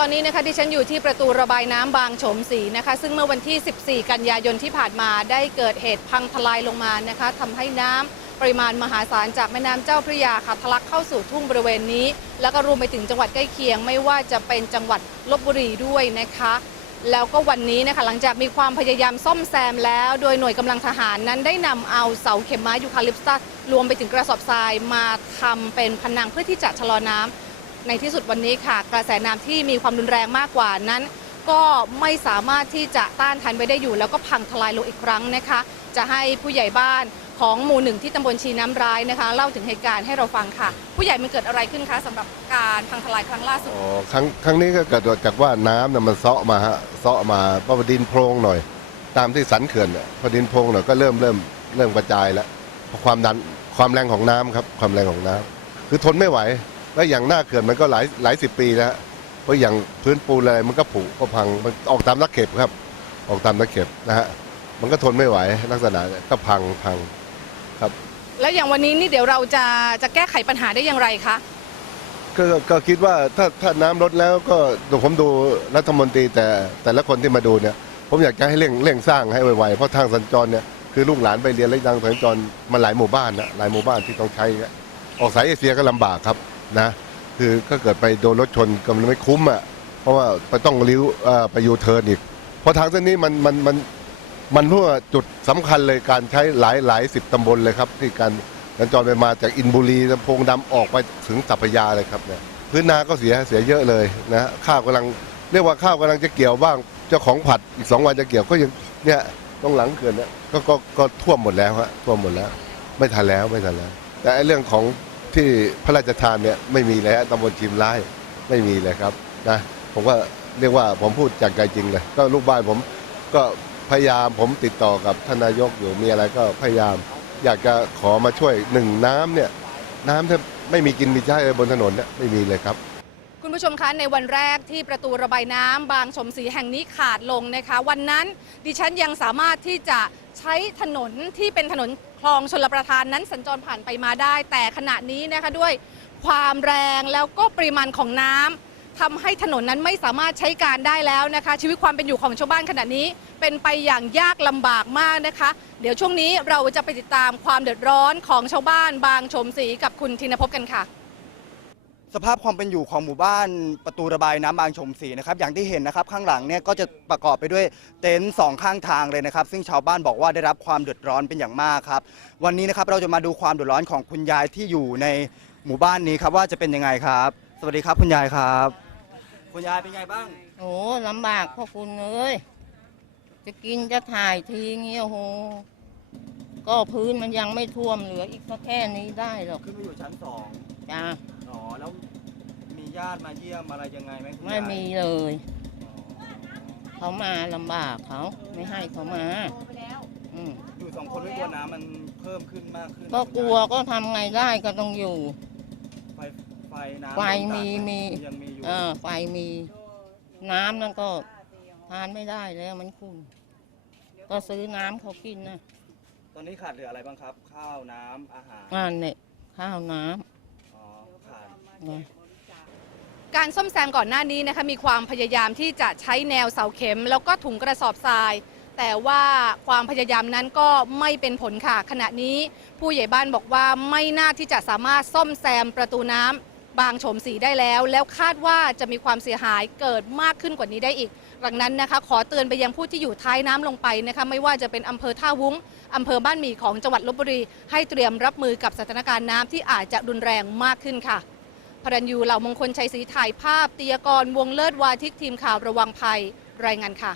ตอนนี้นะคะดิฉันอยู่ที่ประตูระบายน้ำบางโฉมศรีนะคะ ซึ่งเมื่อวันที่ 14 กันยายนที่ผ่านมาได้เกิดเหตุพังทลายลงมานะคะทำให้น้ำปริมาณมหาศาลจากแม่น้ำเจ้าพระยาค่ะทะลักเข้าสู่ทุ่งบริเวณนี้ แล้วก็รวมไปถึงจังหวัดใกล้เคียง ไม่ว่าจะเป็นจังหวัดลบบุรีด้วยนะคะแล้วก็วันนี้นะคะหลังจากมีความพยายามซ่อมแซมแล้ว โดยหน่วยกำลังทหารนั้นได้นำเอาเสาเข็มไม้ยูคาลิปตัสรวมไปถึงกระสอบทรายมาทำเป็นพนังเพื่อที่จะชะลอน้ำ ในที่สุดวันนี้ค่ะ กระแสน้ำที่มีความรุนแรงมากกว่านั้น ก็ไม่สามารถที่จะต้านทานไว้ได้อยู่ แล้วก็พังทลายลงอีกครั้งนะคะ จะให้ผู้ใหญ่บ้านของหมู่หนึ่งที่ตำบลชีน้ำร้ายนะคะ เล่าถึงเหตุการณ์ให้เราฟังค่ะ ผู้ใหญ่มันเกิดอะไรขึ้นคะสำหรับการพังทลายครั้งล่าสุดอ๋อครั้งครั้งนี้ก็เกิดจากว่าน้ำเนี่ยมันเซาะมาฮะเซาะมาเพราะว่าดินโพรงหน่อย ตามที่สันเขื่อนน่ะพอดินโพรงหน่อยก็เริ่มเริ่มเริ่มกระจายแล้วเพราะความดันความแรงของน้ำครับ ความแรงของน้ำคือทนไม่ไหว แล้วอย่างหน้าเขื่อนมันก็หลายหลายสิบปีแล้วฮะเพราะอย่างพื้นปูนอะไรมันก็ผุก็พังมันออกตามตะเข็บครับ ออกตามตะเข็บนะฮะมันก็ทนไม่ไหวลักษณะเนี่ยก็พังพังแล้วอย่างวันนี้นี่เดี๋ยวเราจะจะแก้ไขปัญหาได้อย่างไรคะก็ก็คิดว่าถ้าถ้าน้ำลดแล้วก็ดูผมดูรัฐมนตรีแต่แต่ละคนที่มาดูเนี่ย ผมอยากจะให้เร่งเร่งสร้างให้ไวๆเพราะทางสัญจรเนี่ยคือลูกหลานไปเรียนและทางสัญจรมันหลายหมู่บ้านนะหลายหมู่บ้านที่ต้องใช้เนี่ยออกสายเอเชียก็ลำบากครับ นะคือก็เกิดไปโดนรถชนก็มันไม่คุ้มอะเพราะว่าไปต้องริ้วไปยูเทิร์นอีกเพราะทางเส้นนี้มันมันมันมันรั่วจุดสำคัญเลยการใช้หลายหลายสิบตำบลเลยครับ ที่การสัญจรไปมาจากอินบุรีลำโพงดำออกไปถึงสัพยาเลยครับเนี่ยพื้นนาก็เสียเสียเยอะเลยนะข้าวกำลังเรียกว่าข้าวกำลังจะเกี่ยวบ้างเจ้าของผัดอีกสองวันจะเกี่ยวก็ยังเนี่ยตรงหลังเขื่อนเนี่ยก็ก็ก็ท่วมหมดแล้วฮะท่วมหมดแล้ว ไม่ทันแล้วไม่ทันแล้ว แต่ไอ้เรื่องของ ที่พระราชทานเนี่ยไม่มีแล้วตำบลชิมไร่ไม่มีเลยครับนะผมก็เรียกว่าผมพูดจากใจจริงเลยก็ลูกบ้านผมก็พยายามผมติดต่อกับท่านนายกอยู่มีอะไรก็พยายาม อยากจะขอมาช่วยหนึ่งน้ำเนี่ยน้ำถ้าไม่มีกินมีใช้เลยบนถนนเนี่ยไม่มีเลยครับ คุณผู้ชมคะในวันแรกที่ประตูระบายน้ำบางชมศรีแห่งนี้ขาดลงนะคะ วันนั้นดิฉันยังสามารถที่จะใช้ถนนที่เป็นถนน คลองชลประทานนั้นสัญจรผ่านไปมาได้ แต่ขณะนี้นะคะด้วยความแรงแล้วก็ปริมาณของน้ำทำให้ถนนนั้นไม่สามารถใช้การได้แล้วนะคะ ชีวิตความเป็นอยู่ของชาวบ้านขณะนี้ เป็นไปอย่างยากลำบากมากนะคะ เดี๋ยวช่วงนี้เราจะไปติดตามความเดือดร้อนของชาวบ้านบางชมศรีกับคุณธินภพกันค่ะ สภาพความเป็นอยู่ของหมู่บ้านประตูระบายน้ำบางชมศรีนะครับอย่างที่เห็นนะครับข้างหลังเนี่ยก็จะประกอบไปด้วยเต็นท์สองข้างทางเลยนะครับ ซึ่งชาวบ้านบอกว่าได้รับความเดือดร้อนเป็นอย่างมากครับ วันนี้นะครับเราจะมาดูความเดือดร้อนของคุณยายที่อยู่ในหมู่บ้านนี้ครับว่าจะเป็นยังไงครับ สวัสดีครับคุณยายครับ คุณยายเป็นไงบ้างโอ้ลำบากพ่อคุณเอ้ยจะกินจะถ่ายทีเงี้ยโอ้โหก็พื้นมันยังไม่ท่วมเหลืออีกสักแค่นี้ได้หรอกขึ้นมาอยู่ชั้นสองจ้าอ๋อ แล้วมีญาติมาเยี่ยมอะไรยังไงไหมคุณยายไม่มีเลยอ๋อเขามาลำบากเขาไม่ให้เขามาอืมอยู่สองคนไม่กลัวน้ำมันเพิ่มขึ้นมากขึ้นก็กลัวก็ทำไงได้ก็ต้องอยู่ ไฟไฟน้ำไฟมีมี ยังมีอยู่เออไฟมี น้ำนั่นก็ทานไม่ได้แล้วมันขุ่นก็ซื้อน้ำเขากินนะตอนนี้ขาดเหลืออะไรบ้างครับ ข้าวน้ำอาหารงานเนี่ยข้าวน้อ๋อขาดำนะ การซ่อมแซมก่อนหน้านี้นะคะมีความพยายามที่จะใช้แนวเสาเข็ม แล้วก็ถุงกระสอบทราย แต่ว่าความพยายามนั้นก็ไม่เป็นผลค่ะขณะนี้ ผู้ใหญ่บ้านบอกว่าไม่น่าที่จะสามารถซ่อมแซมประตูน้ำบางโฉมสีได้แล้ว แล้วคาดว่าจะมีความเสียหายเกิดมากขึ้นกว่านี้ได้อีก ดังนั้นนะคะ ขอเตือนไปยังผู้ที่อยู่ท้ายน้ำลงไปนะคะไม่ว่าจะเป็นอำเภอท่าวุ้งอำเภอบ้านหมี่ของจังหวัดลบบุรี ให้เตรียมรับมือกับสถานการณ์น้ำที่อาจจะรุนแรงมากขึ้นค่ะ พรัญยูเหล่ามงคลชัยศรีถ่ายภาพตียกรวงเลิศวาทิกทีมข่าวระวังภัยรายงานค่ะ